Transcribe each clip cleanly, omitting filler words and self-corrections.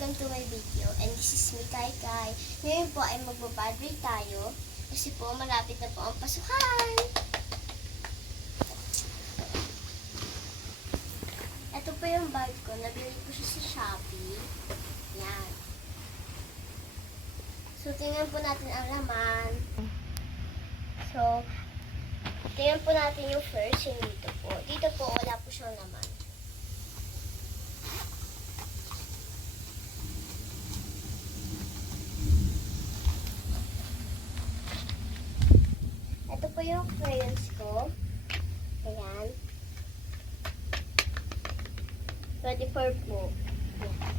welcome to my video. And this is me, Kai Kai. Ngayon po ay magbabadbreak tayo kasi po malapit na po ang pasukan. Ito po yung bag ko. Nabili ko siya sa Shopee. Yan. So, tingnan po natin ang laman. So, tingnan po natin yung first, yung dito po. Dito po, wala po siyang laman. Ito po yung crayons ko. Ayan. 24 po. Ayan.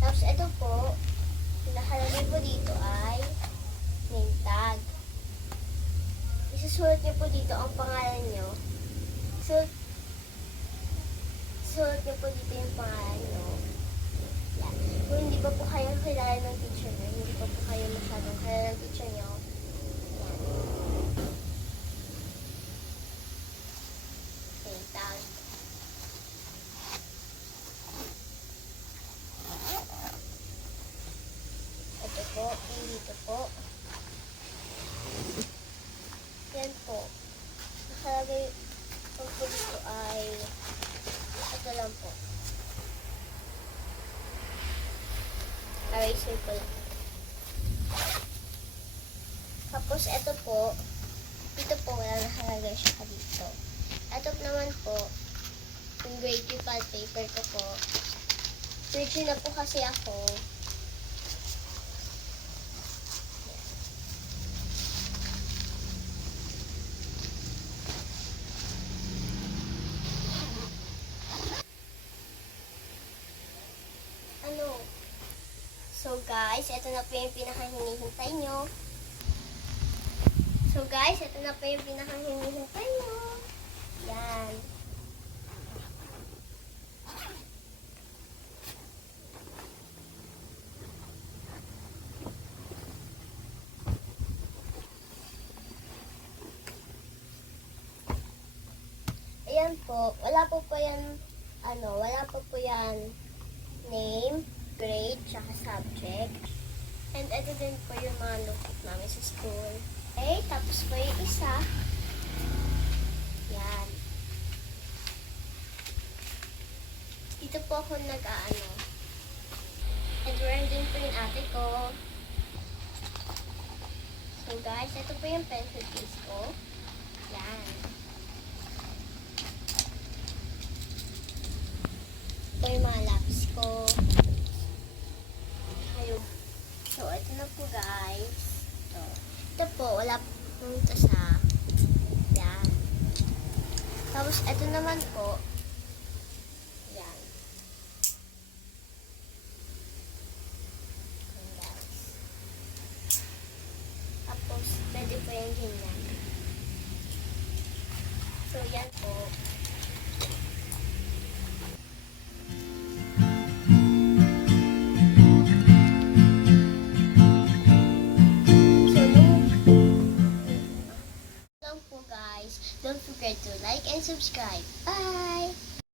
Tapos ito po, nakalagay po dito ay name tag. Isusulat niyo po dito ang pangalan niyo. Sulat niyo po dito yung pangalan niyo. Yan. Kung hindi pa po kayo kilala ng teacher niyo, hindi pa po kayo masyadong kilala ng teacher niyo, yan. Name tag. Ito po, yung dito po. Yan po. Nakalagay ang po dito ay ito lang po. Eraser po lang. Tapos ito po, dito po wala nakalagay siya dito. Ito naman po, yung grade 2 pad paper ko po. Search na po kasi ako. So guys, ito na po yung pinakahinihintay nyo. Yan. Ayan po, wala po yan name, grade, tsaka subject. And ito din po yung mga notebook namin sa school. Okay, tapos po yung isa. Yan. Dito po ako nag-aano. And meron din po yung ate ko. So guys, ito po yung pencil case ko. Yan. Ito yung mga lapis ko. So, ito na po guys. Ito po, wala pong tasa. Yan. Tapos, ito naman po. Yan. Yan guys. Tapos, pwede po yung ganyan. So, yan po. Don't forget to like and subscribe.